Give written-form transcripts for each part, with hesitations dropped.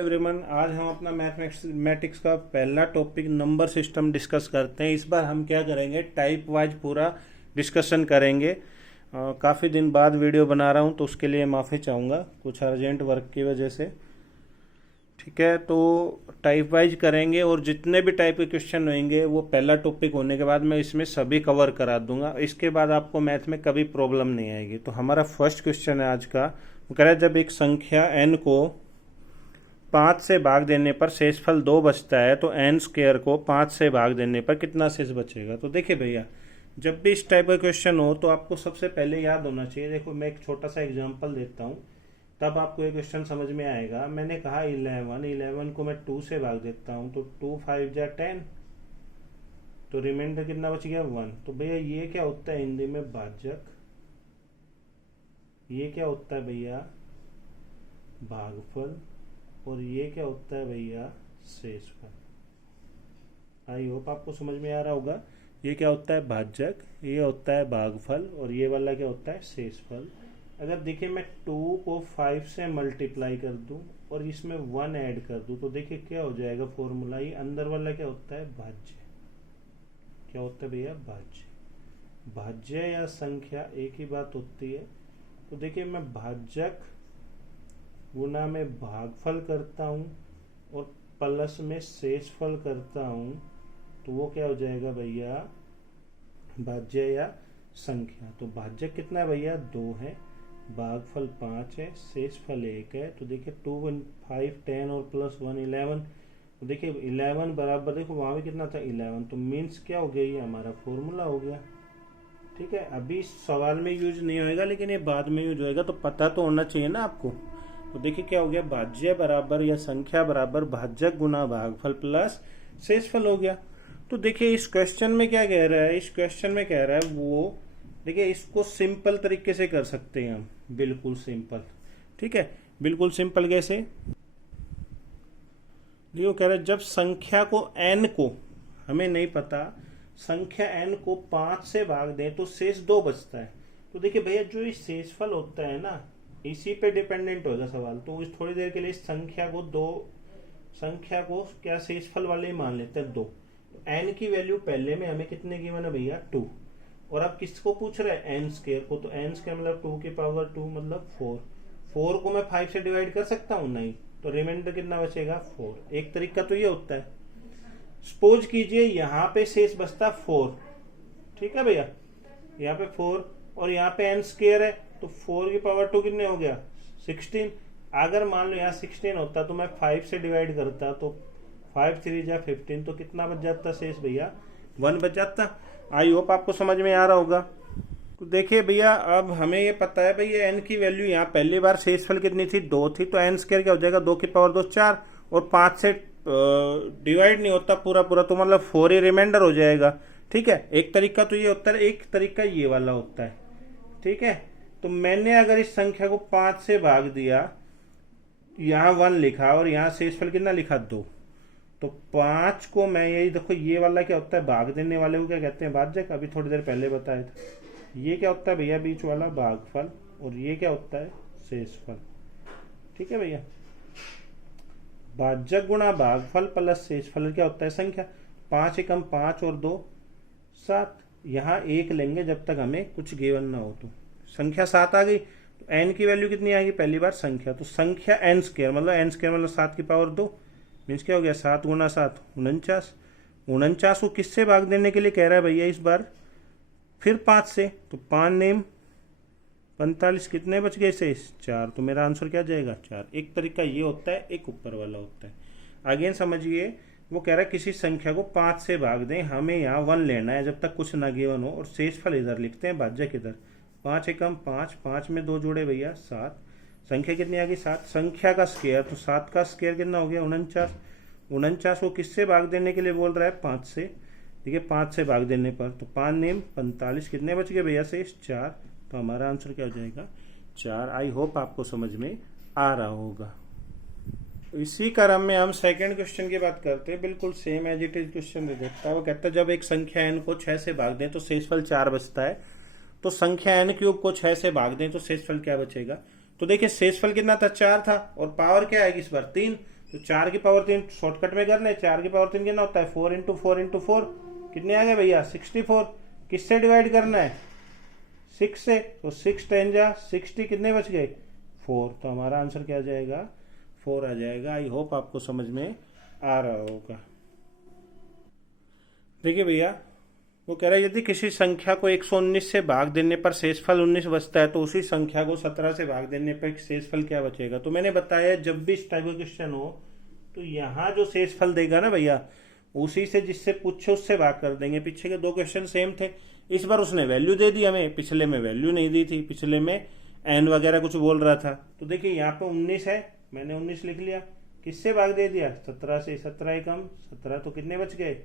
Everyone, आज हम अपना मैथमेटिक्स का पहला टॉपिक नंबर सिस्टम डिस्कस करते हैं। इस बार हम क्या करेंगे, टाइप वाइज पूरा डिस्कशन करेंगे। काफ़ी दिन बाद वीडियो बना रहा हूं तो उसके लिए माफ़ी चाहूँगा, कुछ अर्जेंट वर्क की वजह से। ठीक है, तो टाइप वाइज करेंगे और जितने भी टाइप के क्वेश्चन होंगे वो पहला टॉपिक होने के बाद मैं इसमें सभी कवर करा दूंगा। इसके बाद आपको मैथ में कभी प्रॉब्लम नहीं आएगी। तो हमारा फर्स्ट क्वेश्चन है आज का, वो कह रहा है जब एक संख्या n को 5 से भाग देने पर शेषफल 2 बचता है तो n स्क्वायर को 5 से भाग देने पर कितना शेष बचेगा। तो देखिए भैया, जब भी इस टाइप का क्वेश्चन हो तो आपको सबसे पहले याद होना चाहिए। देखो मैं एक छोटा सा एग्जांपल देता हूँ, तब आपको ये क्वेश्चन समझ में आएगा। मैंने कहा 11 को मैं 2 से भाग देता हूँ तो 2 5 जा 10, तो रिमाइंडर कितना बच गया 1। तो भैया ये क्या होता है हिंदी में भाजक, ये क्या होता है भैया भागफल, और ये क्या होता है भैया शेषफल। आई होप आपको समझ में आ रहा होगा। ये क्या होता है भाजक, ये होता है भागफल, और ये वाला क्या होता है शेषफल। अगर देखिए मैं 2 को 5 से मल्टीप्लाई कर दूं और इसमें 1 ऐड कर दूं तो देखिए क्या हो जाएगा फॉर्मूला। ये अंदर वाला क्या होता है भाज्य, क्या होता है भैया भाज्य। भाज्य या संख्या एक ही बात होती है। तो देखिए मैं भाजक गुना में भागफल करता हूं और प्लस में शेषफल करता हूं तो वो क्या हो जाएगा भैया भाज्य या संख्या। तो भाज्य कितना है भैया 2 है, भागफल 5 है, शेषफल 1 है। तो देखिए 2 5 10 और प्लस 1 11। तो देखिए 11 बराबर, देखो वहां भी कितना था 11, तो मीन्स क्या हो गया, ये हमारा फॉर्मूला हो गया। ठीक है, अभी सवाल में यूज नहीं होएगा लेकिन ये बाद में यूज होएगा, तो पता तो होना चाहिए ना आपको। तो देखिए क्या हो गया, भाज्य बराबर या संख्या बराबर भाजक गुना भागफल प्लस शेषफल हो गया। तो देखिए इस क्वेश्चन में क्या कह रहा है, इस क्वेश्चन में कह रहा है वो, देखिए इसको सिंपल तरीके से कर सकते हैं हम, बिल्कुल सिंपल। ठीक है, बिल्कुल सिंपल कैसे, देखो कह रहा है जब संख्या को n को, हमें नहीं पता, संख्या n को 5 से भाग दें तो शेष 2 बचता है। तो देखिए भैया जो ये शेषफल होता है ना, इसी पे डिपेंडेंट होगा सवाल। तो इस थोड़ी देर के लिए संख्या को क्या शेषफल वाले ही मान लेते हैं 2। तो n की वैल्यू पहले में हमें कितने गिवन है भैया 2, और अब किसको पूछ रहे हैं n स्क्वायर को। तो n स्क्वायर मतलब 2 की पावर 2 मतलब 4। 4 को मैं 5 से डिवाइड कर सकता हूं, नहीं, तो रिमाइंडर कितना बचेगा 4। एक तरीका तो ये होता है। सपोज कीजिए यहाँ पे शेष बचता 4, ठीक है भैया, यहाँ पे 4 और यहाँ पे n स्क्वायर है, तो 4 की पावर 2 कितने हो गया 16। अगर मान लो यहाँ 16 होता तो मैं 5 से डिवाइड करता, तो 5 3 जा 15, तो कितना बच जाता शेष भैया 1 बच जाता। आई होप आपको समझ में आ रहा होगा। तो देखिए भैया अब हमें ये पता है भैया n की वैल्यू यहाँ पहली बार शेषफल कितनी थी 2 थी, तो n स्क्वायर क्या हो जाएगा 2 की पावर 2 4, और 5 से डिवाइड नहीं होता पूरा पूरा, तो मतलब 4 ही रिमाइंडर हो जाएगा। ठीक है, एक तरीका तो ये होता है, एक तरीका ये वाला होता है। ठीक है, तो मैंने अगर इस संख्या को 5 से भाग दिया, यहाँ 1 लिखा और यहाँ शेषफल कितना लिखा 2, तो 5 को मैं यही, देखो ये वाला क्या होता है भाग देने वाले को क्या कहते हैं भाजक, अभी थोड़ी देर पहले बताया था। ये क्या होता है भैया बीच वाला भागफल, और ये क्या होता है शेषफल। ठीक है भैया, भाजक गुणा भागफल प्लस शेषफल क्या होता है संख्या। 5 एकम 5 और 2 7, यहाँ 1 लेंगे जब तक हमें कुछ गिवन ना हो। तो संख्या 7 आ गई, तो n की वैल्यू कितनी आएगी पहली बार संख्या, तो संख्या n स्क्वायर मतलब 7 की पावर 2, मीन्स क्या हो गया 7 गुना 7 49। 49 को किससे भाग देने के लिए कह रहा है भैया इस बार, फिर 5 से, तो 5 नेम 45, कितने बच गए शेष 4, तो मेरा आंसर क्या जाएगा 4। एक तरीका ये होता है, एक ऊपर वाला होता है। अगेन समझिए, वो कह रहा है किसी संख्या को 5 से भाग दें, हमें यहाँ 1 लेना है जब तक कुछ ना गिवन हो, और शेषफल इधर लिखते हैं भाज्य इधर। 5 एकम 5, 5 में 2 जोड़े भैया 7, संख्या कितनी आ गई 7, संख्या का स्क्वायर, तो 7 का स्क्वायर कितना हो गया 49। 49 को किससे भाग देने के लिए बोल रहा है 5 से, देखिए 5 से भाग देने पर, तो 5 नेम 45, कितने बच गए भैया शेष 4, तो हमारा आंसर क्या हो जाएगा 4। आई होप आपको समझ में आ रहा होगा। इसी क्रम में हम सेकंड क्वेश्चन की बात करते हैं, बिल्कुल same as it is question दे देता है। वो कहता है जब एक संख्या n को 6 से भाग दें तो शेषफल 4 बचता है, तो संख्या n क्यूब को 6 से भाग दें तो शेषफल क्या बचेगा। तो देखिए शेषफल कितना था 4 था, और पावर क्या आएगी इस बार 3, तो 4 की पावर 3 शॉर्टकट में कर ले। 4 की पावर 3 कितना होता है 4 × 4 × 4 कितने आ गए भैया 64। किससे डिवाइड करना है 6 से, तो 6 10 जा 60 कितने बच गए 4। तो हमारा आंसर क्या आ जाएगा 4 आ जाएगा। आई होप आपको समझ में आ रहा होगा। देखिए भैया वो कह रहा है यदि किसी संख्या को 119 से भाग देने पर शेषफल 19 बचता है तो उसी संख्या को 17 से भाग देने पर शेषफल क्या बचेगा। तो मैंने बताया जब भी इस टाइप का क्वेश्चन हो तो यहाँ जो शेषफल देगा ना भैया उसी से जिससे पूछे उससे भाग कर देंगे। पीछे के 2 क्वेश्चन सेम थे, इस बार उसने वैल्यू दे दी हमें, पिछले में वैल्यू नहीं दी थी, पिछले में एन वगैरह कुछ बोल रहा था। तो देखिए यहाँ पे 19 है, मैंने 19 लिख लिया, किससे भाग दे दिया 17 से। 17 ही कम 17 तो कितने बच गए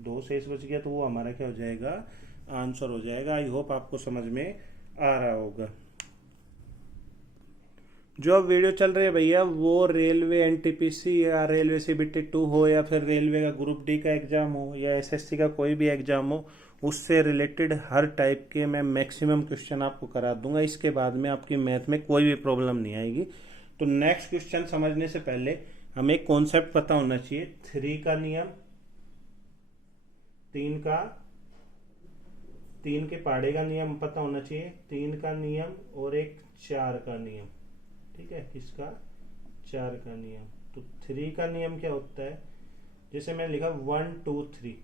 2 शेष बच गया, तो वो हमारा क्या हो जाएगा आंसर हो जाएगा। आई होप आपको समझ में आ रहा होगा। जो अब वीडियो चल रही है भैया वो रेलवे एनटीपीसी या रेलवे सीबीटी 2 हो या फिर रेलवे का ग्रुप डी का एग्जाम हो या एसएससी का कोई भी एग्जाम हो, उससे रिलेटेड हर टाइप के मैं मैक्सिमम क्वेश्चन आपको करा दूंगा। इसके बाद में आपकी मैथ में कोई भी प्रॉब्लम नहीं आएगी। तो नेक्स्ट क्वेश्चन समझने से पहले हमें एक कॉन्सेप्ट पता होना चाहिए। 3 का नियम, 3 के पाड़े का नियम पता होना चाहिए, 3 का नियम और एक 4 का नियम। ठीक है, किसका 4 का नियम। तो 3 का नियम क्या होता है, जैसे मैंने लिखा 1 2 3।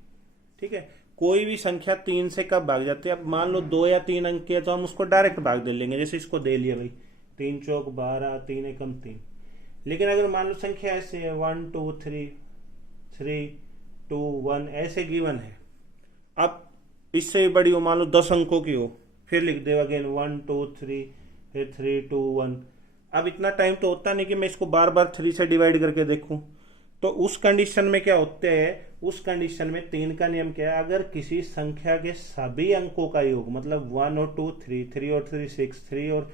ठीक है, कोई भी संख्या 3 से कब भाग जाती है। अब मान लो 2 या 3 अंक की है तो हम उसको डायरेक्ट भाग दे लेंगे, जैसे इसको दे लिया भाई 3 चौक 12, 3 एकम 3। लेकिन अगर मान लो संख्या ऐसे है 1 2 3 3 2 1 ऐसे गिवन है, अब इससे भी बड़ी हो मान लो 10 अंकों की हो, फिर लिख दे अगेन 1 2 3 फिर 3 2 1। अब इतना टाइम तो होता नहीं कि मैं इसको बार बार 3 से डिवाइड करके देखूं। तो उस कंडीशन में क्या होते हैं, उस कंडीशन में 3 का नियम क्या है, अगर किसी संख्या के सभी अंकों का योग मतलब 1 और 2 3, 3 और 3 6, 3 और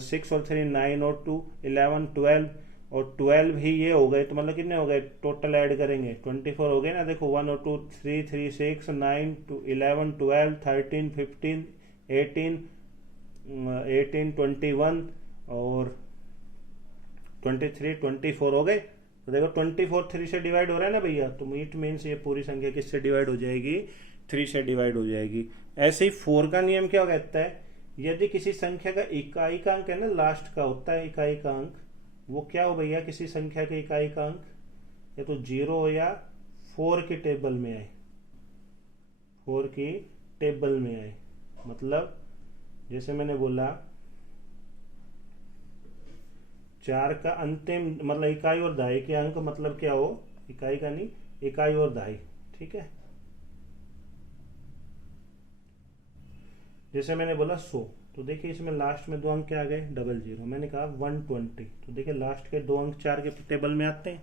6 और 3 9 और 2 11 12 और 12 ही ये हो गए, तो मतलब कितने हो गए टोटल ऐड करेंगे 24 हो गए ना। देखो 1 और 2 3 3 6 9 11 12 13 15 18 21 और 23 24 हो गए। तो देखो 24 3 से डिवाइड हो रहा है ना भैया, तो इट मीन्स ये पूरी संख्या किससे डिवाइड हो जाएगी 3 से डिवाइड हो जाएगी। ऐसे ही 4 का नियम क्या कहता है, यदि किसी संख्या का इकाई का अंक है ना लास्ट का होता है इकाई का अंक, वो क्या हो भैया किसी संख्या के इकाई का अंक या तो 0 हो या 4 की टेबल में आए, 4 की टेबल में आए। मतलब जैसे मैंने बोला 4 का अंतिम मतलब इकाई और दहाई के अंक मतलब क्या हो, इकाई का नहीं इकाई और दहाई। ठीक है, जैसे मैंने बोला 100, तो देखिए इसमें लास्ट में 2 अंक क्या आ गए 00। मैंने कहा 120, तो देखिए लास्ट के 2 अंक 4 के टेबल में आते हैं।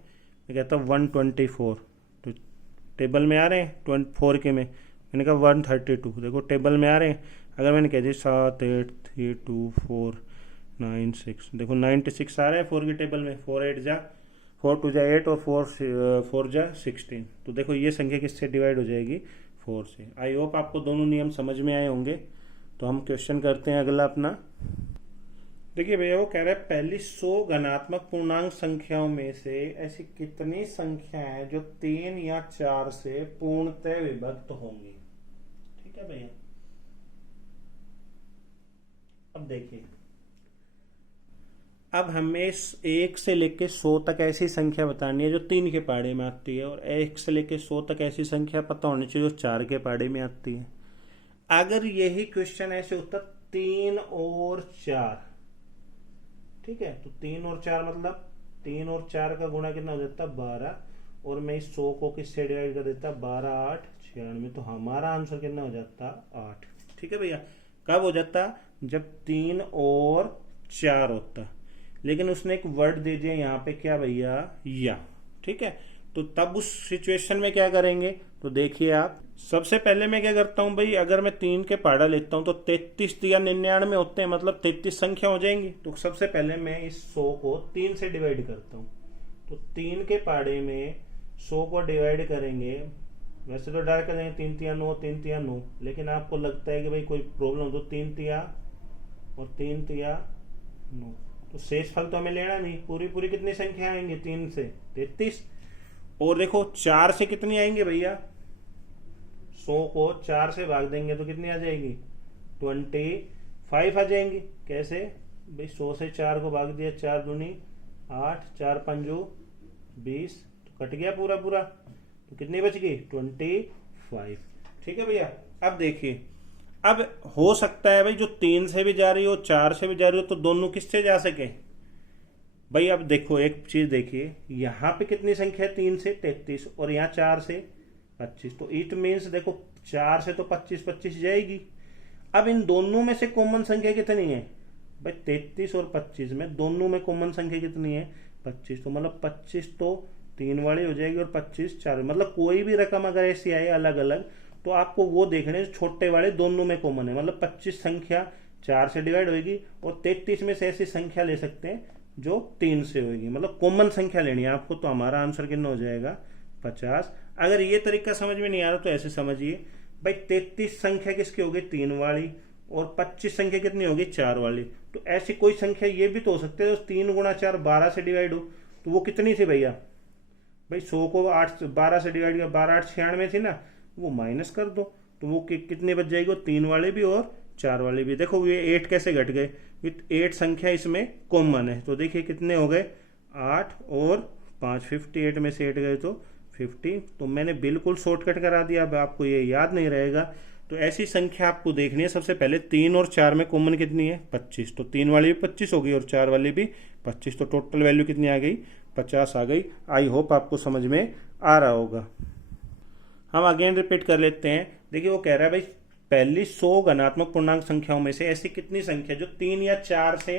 मैं कहता हूँ 124, तो टेबल में आ रहे हैं 24 के में। मैंने कहा 132, देखो टेबल में आ रहे हैं। अगर मैंने कह दिया 7 8 3 2 4 9 6, देखो 96 आ रहे हैं 4 की टेबल में। 4 8 जा 4 2 जा 8 और 4 जा 16। तो देखो ये संख्या किससे डिवाइड हो जाएगी 4 से। आई होप आपको दोनों नियम समझ में आए होंगे। तो हम क्वेश्चन करते हैं अगला अपना। देखिए भैया वो कह रहा है पहली 100 घनात्मक पूर्णांक संख्याओं में से ऐसी कितनी संख्या है जो 3 या 4 से पूर्णतः विभक्त होंगी। ठीक है भैया, अब देखिए अब हमें 1 से लेके 100 तक ऐसी संख्या बतानी है जो 3 के पाड़े में आती है, और 1 से लेके 100 तक ऐसी संख्या पता होनी चाहिए जो 4 के पाड़े में आती है। अगर यही क्वेश्चन ऐसे होता 3 और 4, ठीक है, तो 3 और 4 मतलब 3 और 4 का गुणा कितना हो जाता 12, और मैं इस 100 को किससे डिवाइड कर देता 12 8 96, तो हमारा आंसर कितना हो जाता 8। ठीक है भैया, कब हो जाता जब 3 और 4 होता, लेकिन उसने एक वर्ड दे दिया यहाँ पे क्या भैया या। ठीक है, तो तब उस सिचुएशन में क्या करेंगे, तो देखिए आप सबसे पहले मैं क्या करता हूं भाई, अगर मैं 3 के पाड़ा लेता हूं तो 33 या 99 होते हैं, मतलब 33 संख्या हो जाएंगी। तो सबसे पहले मैं इस 100 को 3 से डिवाइड करता हूं, तो 3 के पाड़े में 100 को डिवाइड करेंगे। वैसे तो डायरेक्ट करेंगे 3 तिया 9 3 तिया 9, लेकिन आपको लगता है कि भाई कोई प्रॉब्लम हो तो 3 तिया और 3 तिया 9, तो शेषफल तो हमें लेना नहीं, पूरी पूरी कितनी संख्या आएंगी, 3 से 33। और देखो 4 से कितनी आएंगे भैया, 100 को 4 से भाग देंगे तो कितनी आ जाएगी, 25 आ जाएंगी। कैसे भाई, 100 से 4 को भाग दिया, 4 दूनी 8, 4 पंजू 20, तो कट गया पूरा पूरा, तो कितनी बच गई, 25। ठीक है भैया। अब देखिए, अब हो सकता है भाई जो 3 से भी जा रही हो, 4 से भी जा रही हो, तो दोनों किससे जा सके भाई। अब देखो एक चीज देखिए, यहां पे कितनी संख्या है, 3 से 33, और यहाँ 4 से 25, तो इट मीन्स देखो 4 से तो 25 जाएगी। अब इन दोनों में से कॉमन संख्या कितनी है भाई, 33 और 25 में दोनों में कॉमन संख्या कितनी है, 25। तो मतलब 25 तो 3 वाली हो जाएगी और 25 4, मतलब कोई भी रकम अगर ऐसी आए अलग अलग, तो आपको वो देखने छोटे वाले दोनों में कॉमन है, मतलब 25 संख्या 4 से डिवाइड होगी और 33 में से ऐसी संख्या ले सकते हैं जो 3 से होगी, मतलब कॉमन संख्या लेनी है आपको। तो हमारा आंसर कितना हो जाएगा, 50। अगर ये तरीका समझ में नहीं आ रहा तो ऐसे समझिए भाई, 33 संख्या किसकी होगी, 3 वाली, और 25 संख्या कितनी होगी, 4 वाली। तो ऐसी कोई संख्या ये भी तो हो सकती है 3 गुणा 4 12 से डिवाइड हो, तो वो कितनी थी भैया भाई, 100 को 8 12 से डिवाइड किया, 12 8 96 थी ना, वो माइनस कर दो तो वो कितने बच जाएगी, 3 वाले भी और 4 वाले भी। देखो ये 8 कैसे घट गए, विथ 8 संख्या इसमें कॉमन है, तो देखिए कितने हो गए, 8 और 5, 58 में से 8 गए तो 50। तो मैंने बिल्कुल शॉर्टकट करा दिया, अब आपको ये याद नहीं रहेगा। तो ऐसी संख्या आपको देखनी है, सबसे पहले 3 और 4 में कॉमन कितनी है, 25, तो 3 वाली भी 25 होगी और 4 वाली भी 25, तो टोटल वैल्यू कितनी आ गई, 50 आ गई। आई होप आपको समझ में आ रहा होगा। हम अगेन रिपीट कर लेते हैं। देखिए वो कह रहा है भाई, पहली 100 घनात्मक पूर्णांक संख्याओं में से ऐसी कितनी संख्या जो 3 या 4 से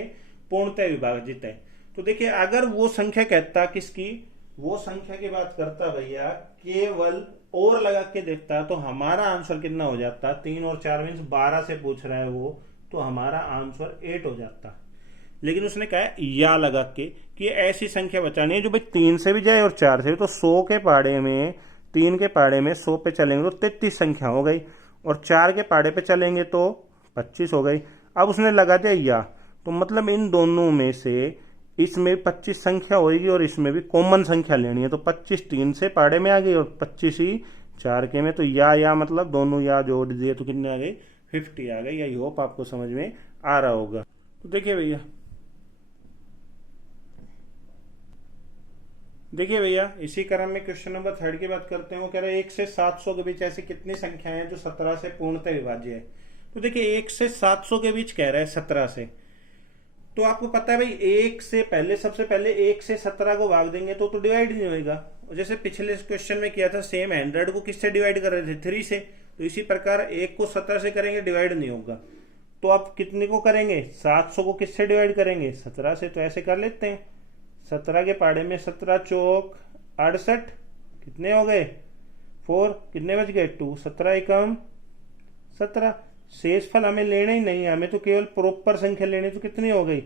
पूर्णतः विभाजित है। तो देखिए अगर वो संख्या कहता, किसकी, वो संख्या की बात करता भैया, केवल और लगा के देखता, तो हमारा आंसर कितना हो जाता, 3 और 4 मीन्स 12 से पूछ रहा है वो, तो हमारा आंसर 8 हो जाता। लेकिन उसने कहा या लगा के कि ऐसी संख्या बचानी है जो भाई 3 से भी जाए और 4 से भी, तो 100 के पाड़े में, 3 के पाड़े में 100 पे चलेंगे तो 33 संख्या हो गई, और 4 के पाड़े पे चलेंगे तो 25 हो गई। अब उसने लगा दिया या, तो मतलब इन दोनों में से इसमें 25 संख्या होगी और इसमें भी कॉमन संख्या लेनी है, तो 25 3 से पाड़े में आ गई और 25 ही 4 के में, तो या मतलब दोनों या जोड़ दिए तो कितने आ गई, 50 आ गई। आई होप आपको समझ में आ रहा होगा। तो देखिए भैया इसी क्रम में क्वेश्चन नंबर 3 की बात करते हैं। वो कह रहे हैं 1 से 700 के बीच ऐसी कितनी संख्याएं हैं जो 17 से पूर्णतः विभाज्य है। तो देखिए 1 से 700 के बीच कह रहा है 17 से, तो आपको पता है भाई 1 से पहले, सबसे पहले 1 से 17 को भाग देंगे तो डिवाइड नहीं होगा। जैसे पिछले क्वेश्चन में किया था सेम, 100 को किससे डिवाइड कर रहे थे, 3 से, तो इसी प्रकार 1 को 17 से करेंगे डिवाइड नहीं होगा। तो आप कितने को करेंगे, 700 को किससे डिवाइड करेंगे, 17 से। तो ऐसे कर लेते हैं, 17 के पाड़े में 17 चौक 68, कितने हो गए 4, कितने बच गए 2, 17 एकम 17। शेषफल हमें लेना ही नहीं है, हमें तो केवल प्रॉपर संख्या लेनी, तो कितनी हो गई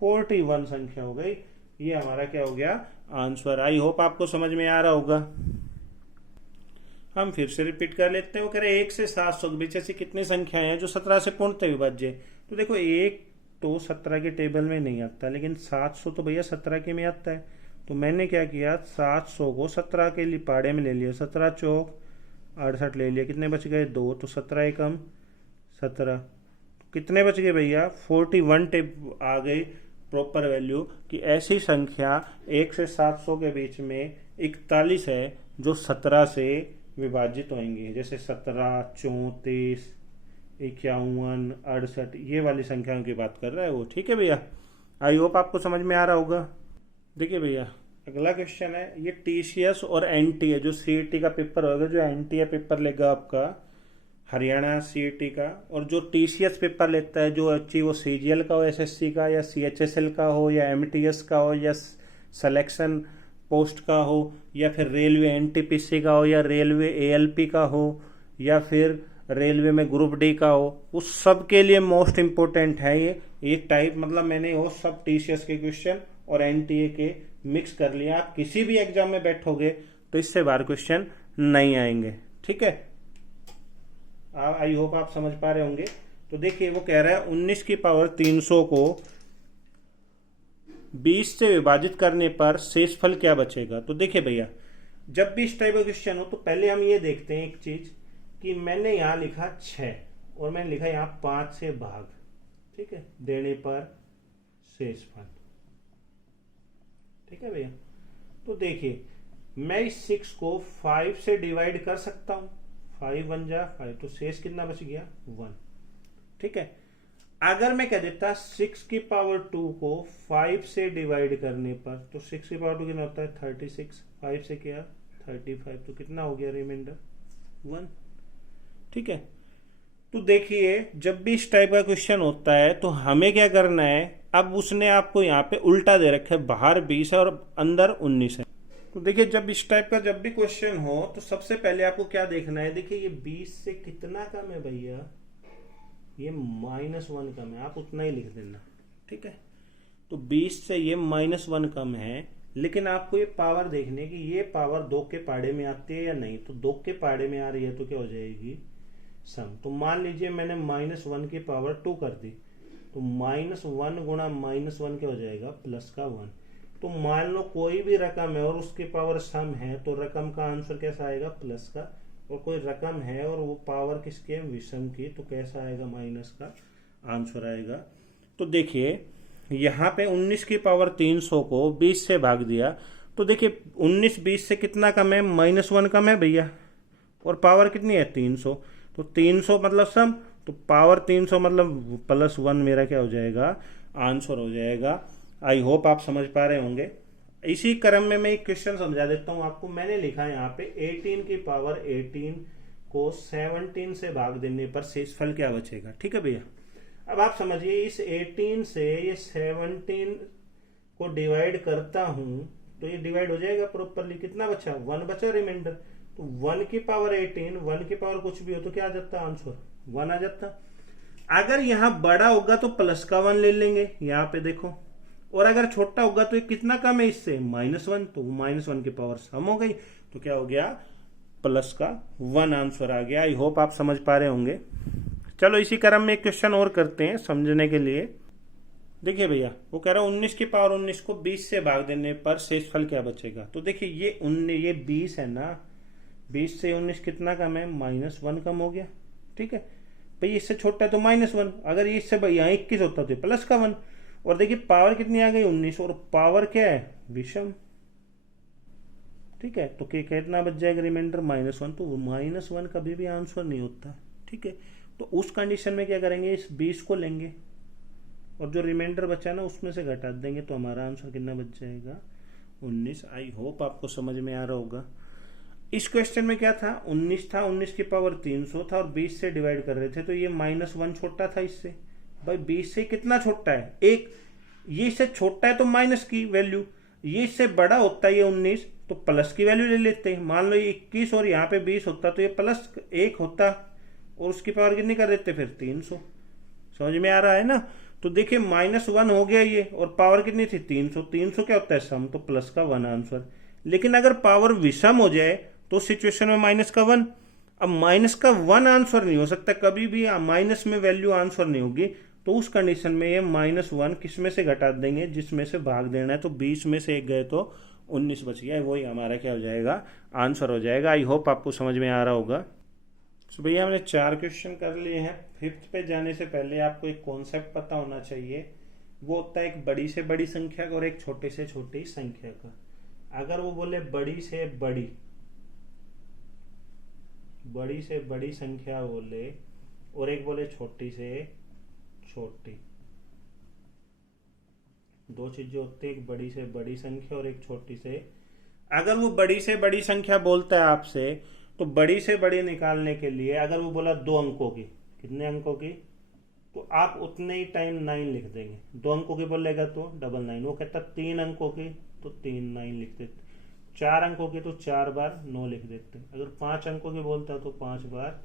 41 संख्या हो गई। ये हमारा क्या हो गया, आंसर। आई होप आपको समझ में आ रहा होगा। हम फिर से रिपीट कर लेते हैं। वो कह रहे 1 से 700 के बीच ऐसी कितनी संख्याएं हैं जो 17 से पूर्णतः विभाज्य है। तो देखो 1 तो 17 के टेबल में नहीं आता, लेकिन 700 तो भैया 17 के में आता है। तो मैंने क्या किया, 700 को 17 के लिए पाड़े में ले लिया, 17 चौक 68 ले लिया, कितने बच गए 2, तो 17 एकम 17, कितने बच गए भैया 41 टेब आ गई प्रॉपर वैल्यू। कि ऐसी संख्या 1 से 700 के बीच में 41 है जो 17 से विभाजित होंगे, जैसे 17, 34, 51, 68, ये वाली संख्याओं की बात कर रहा है वो। ठीक है भैया, आई होप आपको समझ में आ रहा होगा। देखिए भैया अगला क्वेश्चन है, ये टीसीएस और एनटी है, जो सीईटी का पेपर होगा, जो एनटीए पेपर लेगा आपका हरियाणा सीईटी का, और जो टीसीएस पेपर लेता है, जो अच्छी वो सीजीएल का हो, एसएससी का, या सीएचएसएल का हो, या एमटीएस का हो, या सिलेक्शन पोस्ट का हो, या फिर रेलवे एनटीपीसी का हो, या रेलवे एएलपी का हो, या फिर रेलवे में ग्रुप डी का हो, उस सब के लिए मोस्ट इंपोर्टेंट है ये टाइप। मतलब मैंने वो सब टीसीएस के क्वेश्चन और एनटीए के मिक्स कर लिया। आप किसी भी एग्जाम में बैठोगे तो इससे बाहर क्वेश्चन नहीं आएंगे। ठीक है, आई होप आप समझ पा रहे होंगे। तो देखिए वो कह रहा है 19 की पावर 300 को 20 से विभाजित करने पर शेषफल क्या बचेगा। तो देखिए भैया, जब भी इस टाइप का क्वेश्चन हो तो पहले हम ये देखते हैं एक चीज कि मैंने यहाँ लिखा 6 और मैंने लिखा यहाँ 5 से भाग, ठीक है, देने पर शेषफल, ठीक है भैया। तो देखिए मैं इस 6 को 5 से डिवाइड कर सकता हूं, 5 1 जा 5, तो शेष कितना बच गया 1, ठीक है। अगर मैं कह देता 6 की पावर 2 को 5 से डिवाइड करने पर, तो 6 की पावर 2 कितना होता है 36, 5 से क्या 35, तो कितना हो गया रिमाइंडर 1, ठीक है। तो देखिए जब भी इस टाइप का क्वेश्चन होता है तो हमें क्या करना है, अब उसने आपको यहाँ पे उल्टा दे रखा है, बाहर 20 है और अंदर 19 है। तो देखिए जब इस टाइप का जब भी क्वेश्चन हो तो सबसे पहले आपको क्या देखना है, देखिए ये 20 से कितना कम है भैया, ये -1 कम है, आप उतना ही लिख देना, ठीक है। तो 20 से ये -1 कम है, लेकिन आपको ये पावर देखने की, ये पावर 2 के पाड़े में आती है या नहीं। तो 2 के पाड़े में आ रही है तो क्या हो जाएगी सम। तो मान लीजिए मैंने -1 की पावर 2 कर दी, तो -1 गुणा -1 क्या हो जाएगा प्लस का 1। तो मान लो कोई भी रकम है और उसकी पावर सम है, तो रकम का आंसर कैसा आएगा प्लस का, और कोई रकम है और वो पावर किसकी है विषम की, तो कैसा आएगा माइनस का आंसर आएगा। तो देखिए यहाँ पे 19 की पावर 300 को 20 से भाग दिया, तो देखिए 19 20 से कितना कम है -1 कम है भैया, और पावर कितनी है 300, तो 300 मतलब सम, तो पावर 300 मतलब +1 मेरा क्या हो जाएगा आंसर हो जाएगा। आई होप आप समझ पा रहे होंगे। इसी क्रम में मैं एक क्वेश्चन समझा देता हूं आपको। मैंने लिखा है यहाँ पे 18 की पावर 18 को 17 से भाग देने पर शेषफल क्या बचेगा, ठीक है भैया। अब आप समझिए इस 18 से ये 17 को डिवाइड करता हूं तो ये डिवाइड हो जाएगा प्रॉपरली, कितना बचा 1 बचा रिमाइंडर। तो 1 की पावर 18, 1 की पावर कुछ भी हो तो क्या आ जाता आंसर 1 आ जाता। अगर यहाँ बड़ा होगा तो प्लस का 1 ले लेंगे यहाँ पे देखो, और अगर छोटा होगा तो ये कितना कम है इससे -1, तो -1 की पावर सम हो गई, तो क्या हो गया प्लस का 1 आंसर आ गया। आई होप आप समझ पा रहे होंगे। चलो इसी क्रम में एक क्वेश्चन और करते हैं समझने के लिए। देखिए भैया वो कह रहा है 19 की पावर 19 को 20 से भाग देने पर शेषफल क्या बचेगा। तो देखिए ये 20 है ना, 20 से 19 कितना कम है -1 कम हो गया, ठीक है भाई। इससे छोटा है तो -1, अगर ये इससे यहाँ 21 होता तो प्लस का 1, और देखिए पावर कितनी आ गई 19, और पावर क्या है विषम, ठीक है। तो कितना बच जाएगा रिमाइंडर -1, तो -1 कभी भी आंसर नहीं होता, ठीक है। तो उस कंडीशन में क्या करेंगे, इस 20 को लेंगे और जो रिमाइंडर बचा ना उसमें से घटा देंगे, तो हमारा आंसर कितना बच जाएगा 19। आई होप आपको समझ में आ रहा होगा। इस क्वेश्चन में क्या था 19 था, 19 की पावर 300 था और 20 से डिवाइड कर रहे थे, तो ये -1 छोटा था इससे। भाई 20 से कितना छोटा है एक, ये इससे छोटा है तो माइनस की वैल्यू, ये इससे बड़ा होता है ये 19 तो प्लस की वैल्यू ले लेते हैं। मान लो ये 21 और यहाँ पे 20 होता तो ये +1 होता, और उसकी पावर कितनी कर देते फिर 300। समझ में आ रहा है ना। तो देखिए -1 हो गया ये, और पावर कितनी थी 300, 300 क्या होता है सम, तो प्लस का 1 आंसर। लेकिन अगर पावर विषम हो जाए तो सिचुएशन में -1, अब -1 आंसर नहीं हो सकता कभी भी, माइनस में वैल्यू आंसर नहीं होगी। तो उस कंडीशन में ये -1 किस में से घटा देंगे, जिसमें से भाग देना है, तो 20 में से एक गए तो 19 बच गया, वही हमारा क्या हो जाएगा आंसर हो जाएगा। आई होप आपको समझ में आ रहा होगा। तो भैया हमने 4 क्वेश्चन कर लिए हैं। 5th पे जाने से पहले आपको एक कॉन्सेप्ट पता होना चाहिए, वो होता है एक बड़ी से बड़ी संख्या का और एक छोटे से छोटी संख्या का। अगर वो बोले बड़ी से बड़ी संख्या बोले, और एक बोले छोटी से छोटी, दो चीजें होती है, एक बड़ी से बड़ी संख्या और एक छोटी से। अगर वो बड़ी से बड़ी संख्या बोलता है आपसे, तो बड़ी से बड़ी निकालने के लिए अगर वो बोला 2 अंकों की, कितने अंकों की, तो आप उतने ही टाइम 9 लिख देंगे। 2 अंकों की बोलेगा तो 99। वो कहता 3 अंकों की तो 3 9 लिख देते, 4 अंकों की तो 4 बार 9 लिख देते, अगर 5 अंकों की बोलता तो 5 बार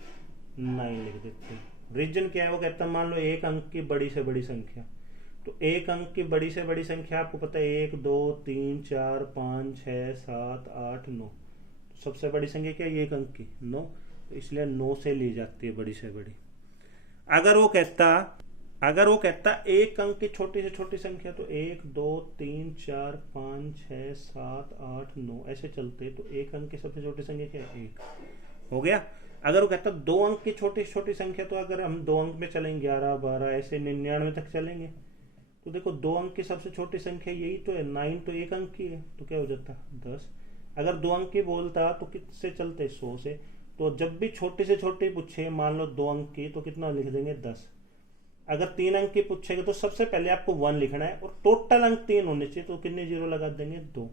9 लिख देते। रीजन क्या है, वो कहता मान लो 1 अंक की बड़ी से बड़ी संख्या, तो 1 अंक की बड़ी से बड़ी संख्या आपको पता है 1 2 3 4 5 6 7 8 9, तो सबसे बड़ी संख्या क्या है 1 अंक की 9, तो इसलिए 9 से ली जाती है बड़ी से बड़ी। अगर वो कहता अगर वो कहता एक अंक की छोटी से छोटी संख्या तो 1 2 3 4 5 6 7 8 9 ऐसे चलते, तो एक अंक की सबसे छोटी संख्या क्या है? 1 हो गया। अगर वो कहता 2 अंक की छोटी से छोटी संख्या, तो अगर हम 2 अंक में चलेंगे 11 12 ऐसे 99 तक चलेंगे, तो देखो 2 अंक की सबसे छोटी संख्या यही तो है, 9 तो एक अंक की है, तो क्या हो जाता 10। अगर 2 अंक की बोलता तो किससे चलते? 100 से। तो जब भी छोटी से छोटी पूछे, मान लो 2 अंक की, तो कितना लिख देंगे? 10। अगर 3 अंक की पूछेगा तो सबसे पहले आपको 1 लिखना है, और टोटल अंक 3 होने चाहिए, तो कितने जीरो लगा देंगे? 2।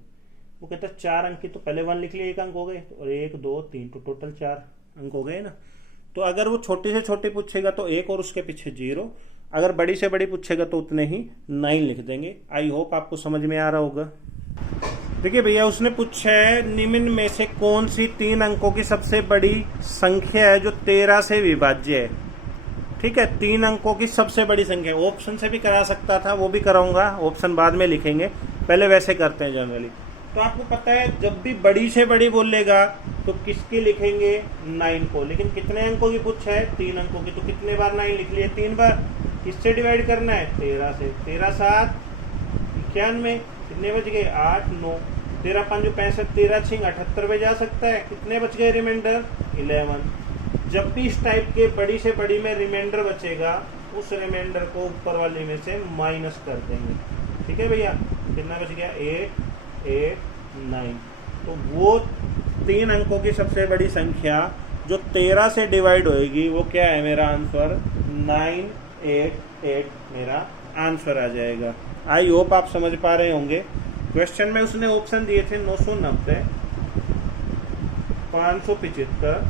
वो कहता है 4 अंक की, तो पहले 1 लिख लिया, 1 अंक हो गए, और 1 2 3, तो टोटल 4 अंक हो गए ना। तो अगर वो छोटी से छोटी पूछेगा तो 1 और उसके पीछे 0, अगर बड़ी से बड़ी पूछेगा तो उतने ही 9 लिख देंगे। आई होप आपको समझ में आ रहा होगा। देखिए भैया, उसने पूछा है निम्न में से कौन सी 3 अंकों की सबसे बड़ी संख्या है जो 13 से विभाज्य है। ठीक है, 3 अंकों की सबसे बड़ी संख्या। ऑप्शन से भी करा सकता था, वो भी कराऊंगा, ऑप्शन बाद में लिखेंगे, पहले वैसे करते हैं जनरली। तो आपको पता है जब भी बड़ी से बड़ी बोलेगा तो किसकी लिखेंगे? 9 को। लेकिन कितने अंकों की पूछा है? 3 अंकों की, तो कितने बार 9 लिख लिए? 3 बार। किससे डिवाइड करना है? 13 से। 13 7 91, कितने बच गए? 8 9। 13 5 65, 13 6 78 में जा सकता है, कितने बच गए रिमाइंडर? 11। जब भी इस टाइप के बड़ी से बड़ी में रिमाइंडर बचेगा, उस रिमाइंडर को ऊपर वाले में से माइनस कर देंगे। ठीक है भैया, कितना बच गया? 8 8 9। तो वो 3 अंकों की सबसे बड़ी संख्या जो 13 से डिवाइड होएगी, वो क्या है मेरा आंसर? 988 मेरा आंसर आ जाएगा। आई होप आप समझ पा रहे होंगे। क्वेश्चन में उसने ऑप्शन दिए थे 990, 575,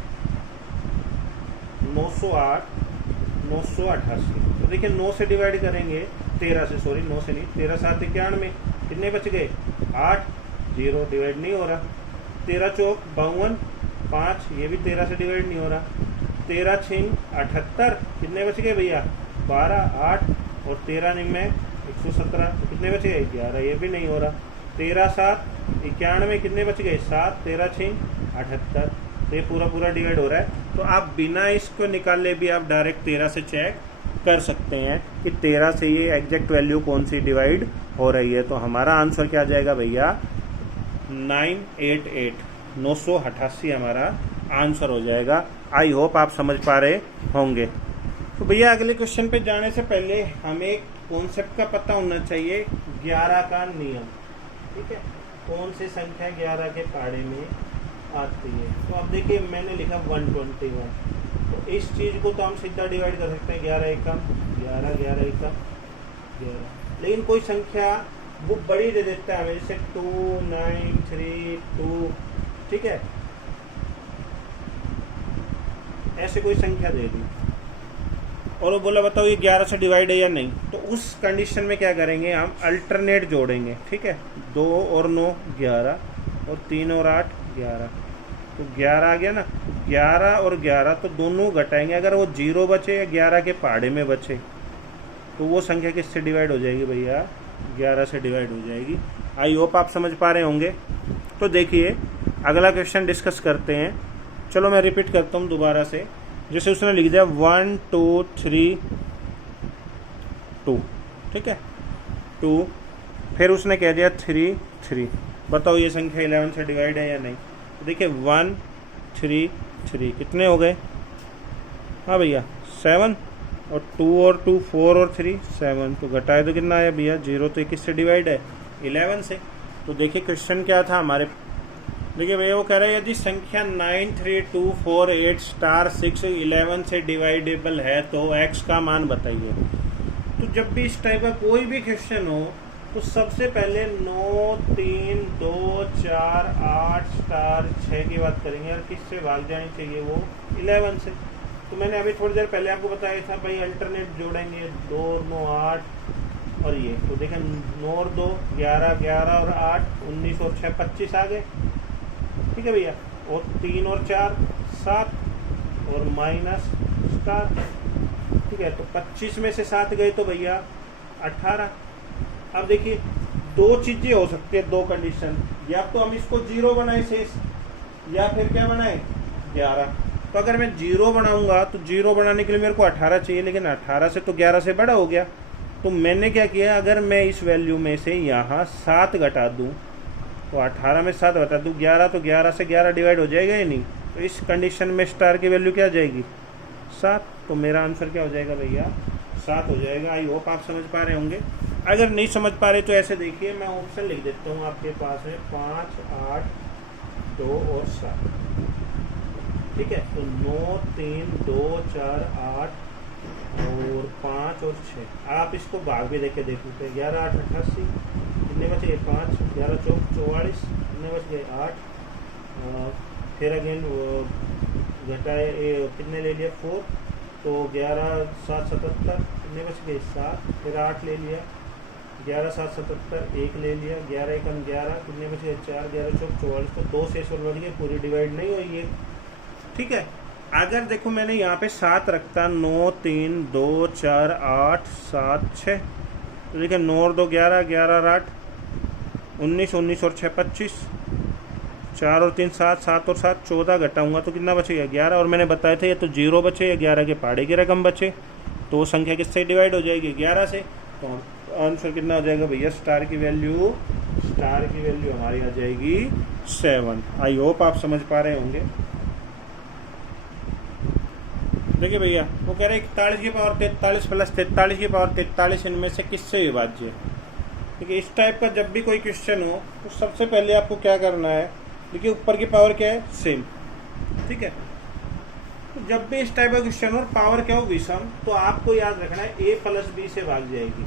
908, 988। तो देखिए 9 से डिवाइड करेंगे, 13 से, सॉरी 9 से नहीं, 13 7 91, कितने बच गए? 8 0 डिवाइड नहीं हो रहा। 13 चौक 52, 5, ये भी 13 से डिवाइड नहीं हो रहा। 13 6 78, कितने बच गए भैया? 12 8, और 13 9 में 117, तो कितने बच गए? 11, ये भी नहीं हो रहा। 13 7 91, कितने बच गए? 7, 13 6 78, तो ये पूरा पूरा डिवाइड हो रहा है। तो आप बिना इसको निकाले भी आप डायरेक्ट 13 से चेक कर सकते हैं कि 13 से ये एग्जैक्ट वैल्यू कौन सी डिवाइड हो रही है। तो हमारा आंसर क्या आ जाएगा भैया? 988, 988 हमारा आंसर हो जाएगा। आई होप आप समझ पा रहे होंगे। तो भैया अगले क्वेश्चन पे जाने से पहले हमें एक कॉन्सेप्ट का पता होना चाहिए, 11 का नियम। ठीक है, कौन सी संख्या 11 के पाड़े में आती है। तो अब देखिए मैंने लिखा 121, तो इस चीज़ को तो हम सीधा डिवाइड कर सकते हैं, 11 एकम 11, 11 एकम 11। लेकिन कोई संख्या वो बड़ी दे देता है हमें, जैसे 2 9 3 2, ठीक है, ऐसे कोई संख्या दे दी और वो बोला बताओ ये 11 से डिवाइड है या नहीं। तो उस कंडीशन में क्या करेंगे, हम अल्टरनेट जोड़ेंगे। ठीक है, 2 और 9 11, और 3 और 8 11, तो 11 आ गया ना। 11 और 11 तो दोनों घटाएंगे, अगर वो 0 बचे या 11 के पहाड़े में बचे तो वो संख्या किससे डिवाइड हो जाएगी भैया? 11 से डिवाइड हो जाएगी। आई होप आप समझ पा रहे होंगे। तो देखिए अगला क्वेश्चन डिस्कस करते हैं। चलो मैं रिपीट करता हूँ दोबारा से। जैसे उसने लिख दिया 1 2 3 2, ठीक है 2, फिर उसने कह दिया 3 3। बताओ ये संख्या 11 से डिवाइड है या नहीं। तो देखिए 1 3 3 कितने हो गए? हाँ भैया 7, और 2 और 2 4 और 3 7, तो घटाए तो कितना आया भैया? 0। तो ये किससे डिवाइड है? 11 से। तो देखिए क्वेश्चन क्या था हमारे, देखिए भैया वो कह रहा है यदि संख्या 9 3 2 4 8 स्टार 6 11 से डिवाइडेबल है तो x का मान बताइए। तो जब भी इस टाइप का कोई भी क्वेश्चन हो तो सबसे पहले 9 3 2 4 8 स्टार 6 की बात करेंगे, और किससे भाग जानी चाहिए? वो 11 से। तो मैंने अभी थोड़ी देर पहले आपको बताया था भाई अल्टरनेट जोड़ेंगे, 2 9 8 और ये। तो देखें 9 और 2 11, 11 और 8 19 और 6 25 आ गए। ठीक है भैया, और 3 और 4 7, और माइनस स्टार। ठीक है, तो 25 में से 7 गए तो भैया 18। अब देखिए दो चीजें हो सकती है, दो कंडीशन, या तो हम इसको 0 बनाए शेष, या फिर क्या बनाए 11। तो अगर मैं 0 बनाऊंगा तो 0 बनाने के लिए मेरे को 18 चाहिए, लेकिन 18 से तो 11 से बड़ा हो गया। तो मैंने क्या किया, अगर मैं इस वैल्यू में से यहाँ 7 घटा दूँ तो 18 में 7 घटा दूँ 11, तो 11 से 11 डिवाइड हो जाएगा ही नहीं। तो इस कंडीशन में स्टार की वैल्यू क्या आ जाएगी, 7। तो मेरा आंसर क्या हो जाएगा भैया, 7 हो जाएगा। आई होप आप समझ पा रहे होंगे। अगर नहीं समझ पा रहे तो ऐसे देखिए, मैं ऑप्शन लिख देता हूँ आपके पास है 5, 8, 2 और 7। ठीक है, तो 9, 3, 2, 4, 8 और 5 और 6। आप इसको भाग भी देके देख सकते हैं। 11, 8, 88, कितने बचे, 5, 11, 44, कितने बच गए, 8। फिर अगेन घटाए कितने ले लिया, 4, तो 11, 7, 77, कितने बच गए, 7। फिर 8 ले लिया, 11, 7, 77, 1 ले लिया, 11, 1, 11, कितने बच गए, 4, 11, 4, 44। तो 2 शेष और बढ़ गए, पूरी डिवाइड नहीं हुई है। ठीक है, अगर देखो मैंने यहाँ पे 7 रखता, 9, 3, 2, 4, 8, 7, 6, तो देखिए 9 और 2 11, 11 और 8 19, 19 और 6 25, 4 और 3 7, 7 और 7 14, घटाऊंगा तो कितना बचेगा, 11। और मैंने बताया था या तो 0 बचे या 11 के पहाड़े की रकम बचे, तो वो संख्या किससे डिवाइड हो जाएगी, 11 से। तो आंसर कितना हो जाएगा भैया, स्टार की वैल्यू हमारी आ जाएगी 7। आई होप आप समझ पा रहे होंगे। देखिए भैया, वो कह रहे हैं 41 की पावर 43 प्लस 43 की पावर 43 इनमें से किससे विभाज्य है। देखिए इस टाइप का जब भी कोई क्वेश्चन हो तो सबसे पहले आपको क्या करना है, देखिए ऊपर की पावर क्या है, सेम। ठीक है, तो जब भी इस टाइप का क्वेश्चन हो और पावर क्या हो, विषम, तो आपको याद रखना है a प्लस b से भाग जाएगी।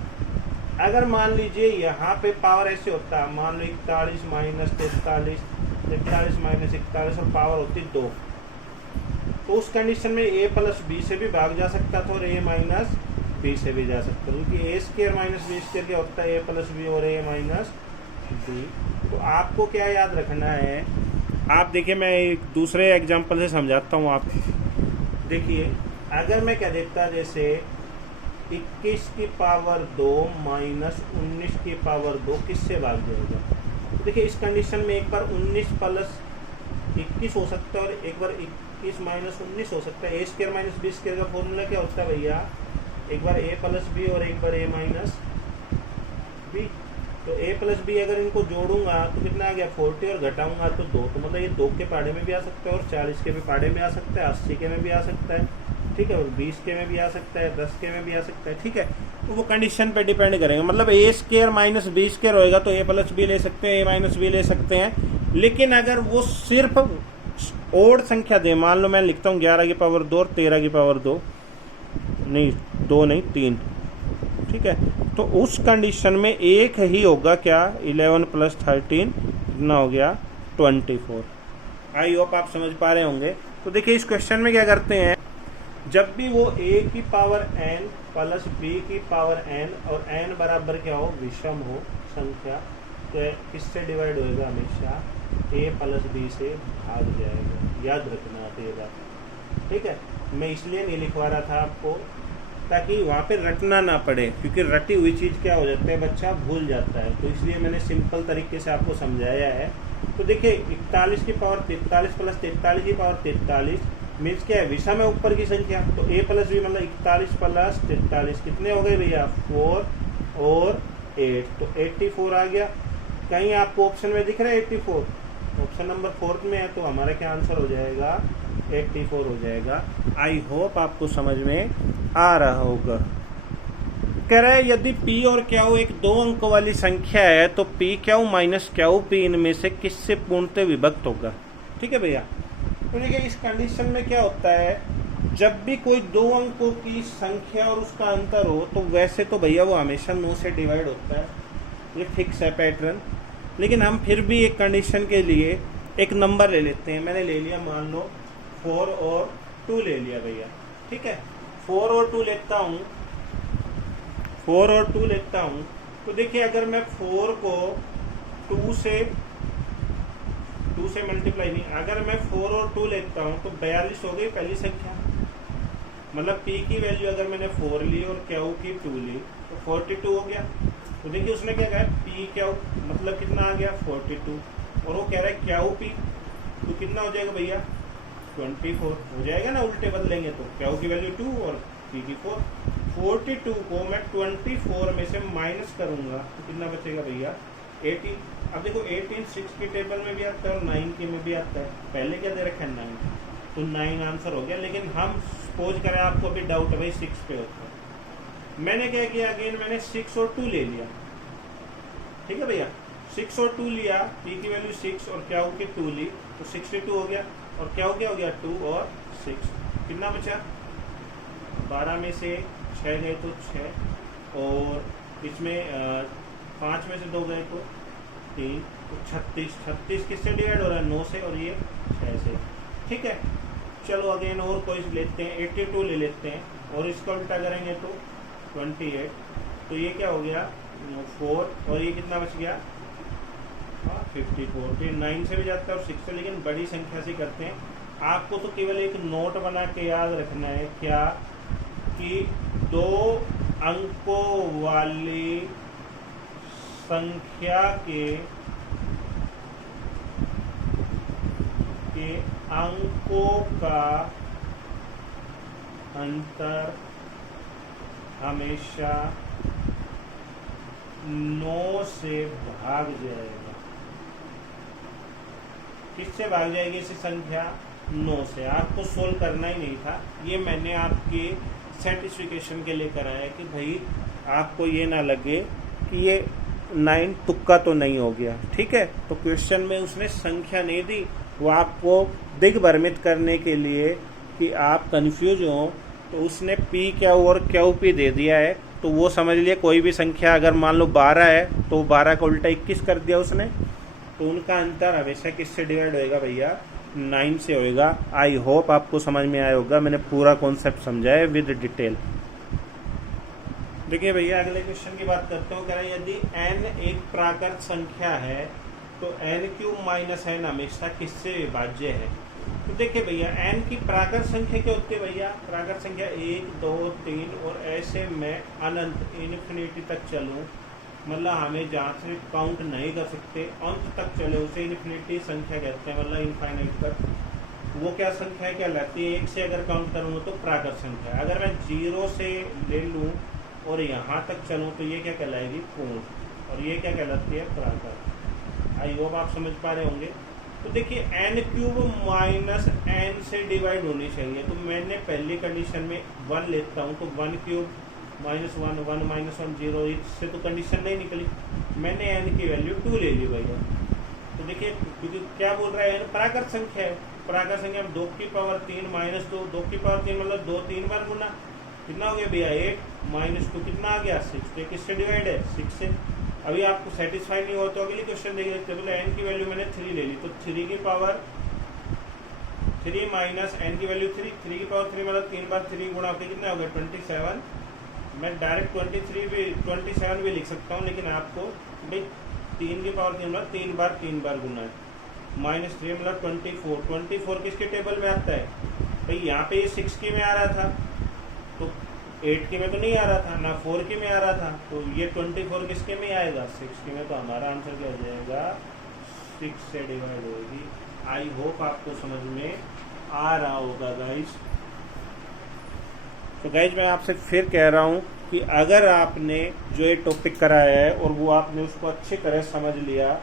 अगर मान लीजिए यहाँ पे पावर ऐसे होता है, मान लो 41 माइनस 43, 43 माइनस 41 और पावर होती 2, तो उस कंडीशन में a प्लस बी से भी भाग जा सकता था और a माइनस बी से भी जा सकता था, क्योंकि a square minus B square क्या होता है, a प्लस बी और a माइनस बी। तो आपको क्या याद रखना है, आप देखिए मैं एक दूसरे एग्जांपल से समझाता हूँ। आप देखिए, अगर मैं क्या देखता, जैसे 21 की पावर 2 माइनस 19 की पावर 2 किससे भाग जाएगा। तो देखिए इस कंडीशन में एक बार 19 प्लस 21 हो सकता है और एक बार 21 माइनस 19 हो सकता है। ए स्क्वायर माइनस बी स्क्वायर का फॉर्मूला क्या होता है भैया, एक बार ए प्लस बी और एक बार ए माइनस बी। तो ए प्लस बी अगर इनको जोड़ूंगा तो कितना आ गया, 40, और घटाऊंगा तो 2। तो मतलब ये 2 के पहाड़े में भी आ सकता है और 40 के भी पहाड़े में आ सकता है, 80 के में भी आ सकता है। ठीक है, और 20 के में भी आ सकता है, 10 के में भी आ सकता है। ठीक है, तो वो कंडीशन पे डिपेंड करेगा। मतलब ए स्क्वायर माइनस बी स्क्वायर होएगा तो ए प्लस बी ले सकते हैं, ए माइनस बी ले सकते हैं। लेकिन अगर वो सिर्फ ओड संख्या दे, मान लो मैं लिखता हूँ 11 की पावर 2 और 13 की पावर 2, नहीं 2 नहीं 3। ठीक है, तो उस कंडीशन में एक ही होगा क्या, 11 प्लस 13 कितना हो गया, 24। आई होप आप समझ पा रहे होंगे। तो देखिए इस क्वेश्चन में क्या करते हैं, जब भी वो a की पावर n प्लस b की पावर n और n बराबर क्या हो, विषम हो संख्या, तो किससे डिवाइड होएगा, हमेशा a प्लस b से भाग जाएगा। याद रखना आप ये बात। ठीक है, मैं इसलिए नहीं लिखवा रहा था आपको ताकि वहाँ पे रटना ना पड़े, क्योंकि रटी हुई चीज़ क्या हो जाता है, बच्चा भूल जाता है। तो इसलिए मैंने सिंपल तरीके से आपको समझाया है। तो देखिए 41 की पावर 43 प्लस 43 की पावर 43 मीन्स क्या है, विषम है ऊपर की संख्या। तो a प्लस बी मतलब 41 प्लस 43 कितने हो गए भैया, 4 और 8, तो 84 आ गया। कहीं आपको ऑप्शन में दिख रहा है 84, ऑप्शन नंबर 4 में है, तो हमारा क्या आंसर हो जाएगा, 84 हो जाएगा। आई होप आपको समझ में आ रहा होगा। कह रहा है यदि p और q एक 2 अंक वाली संख्या है तो p q minus q p इनमें से किससे पूर्णतः विभक्त होगा। ठीक है भैया, तो देखिए इस कंडीशन में क्या होता है, जब भी कोई 2 अंकों की संख्या और उसका अंतर हो तो वैसे तो भैया वो हमेशा 9 से डिवाइड होता है, ये फिक्स है पैटर्न। लेकिन हम फिर भी एक कंडीशन के लिए एक नंबर ले लेते हैं। मैंने ले लिया, मान लो 4 और 2 ले लिया भैया। ठीक है, 4 और 2 लेता हूँ, 4 और 2 लेता हूँ। तो देखिए अगर मैं 4 को 2 से मल्टीप्लाई नहीं, अगर मैं 4 और 2 लेता हूँ तो 42 हो गई पहली संख्या। मतलब p की वैल्यू अगर मैंने 4 ली और q की 2 ली तो 42 हो गया। तो देखिए उसने क्या कहा, p q मतलब कितना आ गया, 42, और वो कह रहा है q p, तो कितना हो जाएगा भैया, 24 हो जाएगा ना, उल्टे बदलेंगे तो क्यू की वैल्यू 2 और पी की 4। 42 को मैं 24 में से माइनस करूंगा तो कितना बचेगा भैया 18। अब देखो 18 6 की टेबल में भी आता है और 9 की में भी आता है, पहले क्या दे रखा है 9, तो 9 आंसर हो गया। लेकिन हम सपोज करें आपको अभी डाउट है भाई 6 पे होता है, मैंने क्या किया अगेन मैंने 6 और 2 ले लिया, ठीक है भैया 6 और 2 लिया, पी की वैल्यू 6 और क्यू की 2 ली तो 62 हो गया और क्यू क्या हो गया 2 और 6, कितना बचा 12 में से 6 गए तो 6 और इसमें 5 में से 2 गए तो 3 तो 36 किससे डिवाइड हो रहा है 9 से और ये 6 से, ठीक है। चलो अगेन और कोई लेते हैं 82 ले लेते हैं और इसका उल्टा करेंगे तो 28, तो ये क्या हो गया 4 और ये कितना बच गया 54। फिर 9 से भी जाता है और 6 से, लेकिन बड़ी संख्या से करते हैं। आपको तो केवल एक नोट बना के याद रखना है क्या कि 2 अंकों वाली संख्या के अंकों का अंतर हमेशा 9 से भाग जाएगा। किससे भाग जाएगी इसी संख्या 9 से। आपको सोल्व करना ही नहीं था, ये मैंने आपके सेटिस्फिकेशन के लिए कराया कि भाई आपको ये ना लगे कि ये 9 तुक्का तो नहीं हो गया, ठीक है। तो क्वेश्चन में उसने संख्या नहीं दी, वो आपको दिग्भ्रमित करने के लिए कि आप कंफ्यूज हो, तो उसने पी क्या और क्यू पी दे दिया है। तो वो समझ लिए कोई भी संख्या अगर मान लो 12 है तो 12 का उल्टा 21 कर दिया उसने, तो उनका अंतर हमेशा किससे डिवाइड होएगा भैया 9 से होएगा। आई होप आपको समझ में आया होगा, मैंने पूरा कॉन्सेप्ट समझाया विद डिटेल। देखिए भैया अगले क्वेश्चन की बात करते हो, कह रहा है यदि n एक प्राकृत संख्या है तो n³ माइनस n हमेशा किससे विभाज्य है। तो देखिए भैया n की प्राकृत संख्या क्या होती है भैया, प्राकृत संख्या 1 2 3 और ऐसे मैं अनंत इन्फिनिटी तक चलूँ, मतलब हमें जहाँ से काउंट नहीं कर सकते अंत तक चले उसे इन्फिनिटी संख्या कहते हैं, मतलब इनफाइनाइट तक। वो क्या संख्या क्या लाती है, 1 से अगर काउंट करूँ तो प्राकृत संख्या। अगर मैं 0 से ले लूँ और यहाँ तक चलूँ तो ये क्या कहलाएगी पूर्ण, और ये क्या कहलाती है प्राकृत। आई होप आप समझ पा रहे होंगे। तो देखिए n³ माइनस n से डिवाइड होनी चाहिए, तो मैंने पहली कंडीशन में 1 लेता हूँ तो 1³ माइनस 1 1 माइनस 1 0, इससे तो कंडीशन नहीं निकली, मैंने n की वैल्यू 2 ले ली भैया। तो देखिए क्योंकि क्या बोल रहा है प्राकृत संख्या है, प्राकृत संख्या 2 की पावर 3 माइनस 2, 2 की पावर 3 मतलब 2 3 बार गुना, कितना हो गया भैया 8 माइनस 2 कितना आ गया 6, तो किससे डिवाइड है 6 से। अभी आपको सेटिस्फाई नहीं हो तो अगली क्वेश्चन देखिए, बोले n की वैल्यू मैंने 3 ले ली, तो 3 की पावर 3 माइनस n की वैल्यू 3, 3 की पावर 3 मतलब 3 बार 3 गुणा होकर कितना हो गया 27। मैं डायरेक्ट 27 भी लिख सकता हूँ, लेकिन आपको भाई 3 की पावर 3 मतलब 3 बार गुना है, माइनस 3 मतलब 24 किसके टेबल में आता है भाई, यहाँ पे ये 6 की में आ रहा था तो 8 की में तो नहीं आ रहा था ना, 4 की में आ रहा था, तो ये 24 किसके में आएगा 6 की में, तो हमारा आंसर क्या हो जाएगा 6 से डिवाइड होगी। आई होप आपको समझ में आ रहा होगा गाइस। तो गाइज मैं आपसे फिर कह रहा हूँ कि अगर आपने जो ये टॉपिक कराया है और वो आपने उसको अच्छी तरह समझ लिया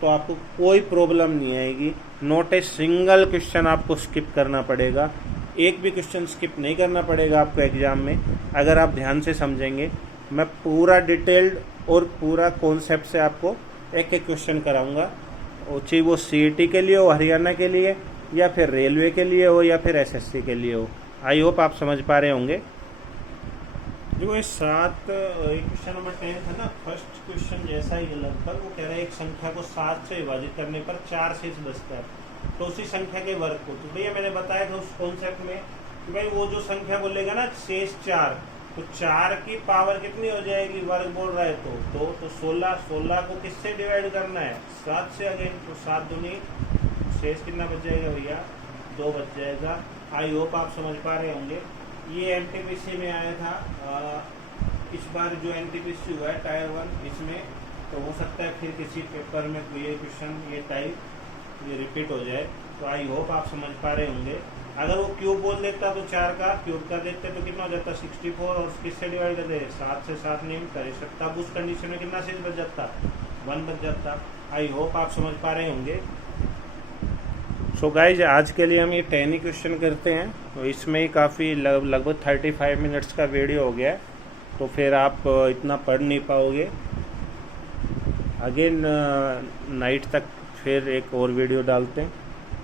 तो आपको कोई प्रॉब्लम नहीं आएगी। नॉट ए सिंगल क्वेश्चन आपको स्किप करना पड़ेगा, एक भी क्वेश्चन स्किप नहीं करना पड़ेगा आपको एग्जाम में, अगर आप ध्यान से समझेंगे। मैं पूरा डिटेल्ड और पूरा कॉन्सेप्ट से आपको एक एक क्वेश्चन कराऊंगा, और चाहे वो सीईटी के लिए हो, हरियाणा के लिए, या फिर रेलवे के लिए हो, या फिर एसएससी के लिए हो। आई होप आप समझ पा रहे होंगे। जो ये 7 क्वेश्चन नंबर 10 था ना, फर्स्ट क्वेश्चन जैसा ही लगभग, वो कह रहा है एक संख्या को 7 से विभाजित करने पर 4 शेष बचता है, तो उसी संख्या के वर्ग को। तो भैया मैंने बताया था उस कॉन्सेप्ट में कि भाई वो जो संख्या बोलेगा ना शेष 4, तो 4 की पावर कितनी हो जाएगी, वर्ग बोल रहा है तो 16 को किससे डिवाइड करना है 7 से अगेन, तो 7 दूनी शेष कितना बच जाएगा भैया 2 बच जाएगा। आई होप आप समझ पा रहे होंगे। ये एनटीपीसी में आया था, इस बार जो एनटीपीसी हुआ है टायर 1 इसमें, तो हो सकता है फिर किसी पेपर में ये क्वेश्चन ये टाइप ये रिपीट हो जाए। तो आई होप आप समझ पा रहे होंगे। अगर वो क्यूब बोल देता तो 4 का क्यूब कर देते तो कितना हो जाता 64, और किससे डिवाइड कर दे 7 से 7 नहीं कर सकता। अब उस कंडीशन में कितना 6 बच जाता 1 बच जाता। आई होप आप समझ पा रहे होंगे। सो गाइज आज के लिए हम ये 10 ही क्वेश्चन करते हैं। तो इसमें काफ़ी लगभग 35 मिनट्स का वीडियो हो गया है, तो फिर आप इतना पढ़ नहीं पाओगे। अगेन नाइट तक फिर एक और वीडियो डालते हैं।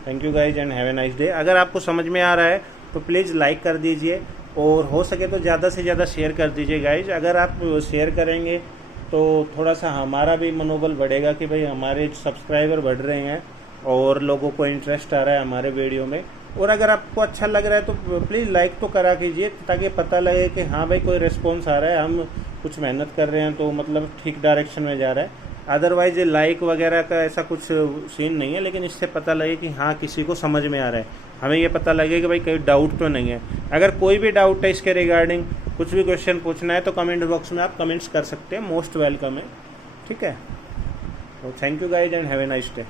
Thank you guys and have a nice day. अगर आपको समझ में आ रहा है तो प्लीज़ लाइक कर दीजिए, और हो सके तो ज़्यादा से ज़्यादा शेयर कर दीजिए गाइज। अगर आप शेयर करेंगे तो थोड़ा सा हमारा भी मनोबल बढ़ेगा कि भाई हमारे सब्सक्राइबर बढ़ रहे हैं और लोगों को इंटरेस्ट आ रहा है हमारे वीडियो में। और अगर आपको अच्छा लग रहा है तो प्लीज़ लाइक तो करा कीजिए, ताकि पता लगे कि हाँ भाई कोई रिस्पॉन्स आ रहा है, हम कुछ मेहनत कर रहे हैं, तो मतलब ठीक डायरेक्शन में जा रहा है। अदरवाइज लाइक वगैरह का ऐसा कुछ सीन नहीं है, लेकिन इससे पता लगे कि हाँ किसी को समझ में आ रहा है, हमें ये पता लगे कि भाई कोई डाउट तो नहीं है। अगर कोई भी डाउट है इसके रिगार्डिंग, कुछ भी क्वेश्चन पूछना है तो कमेंट बॉक्स में आप कमेंट्स कर सकते हैं, मोस्ट वेलकम है। ठीक है, तो thank you guys and have a nice day.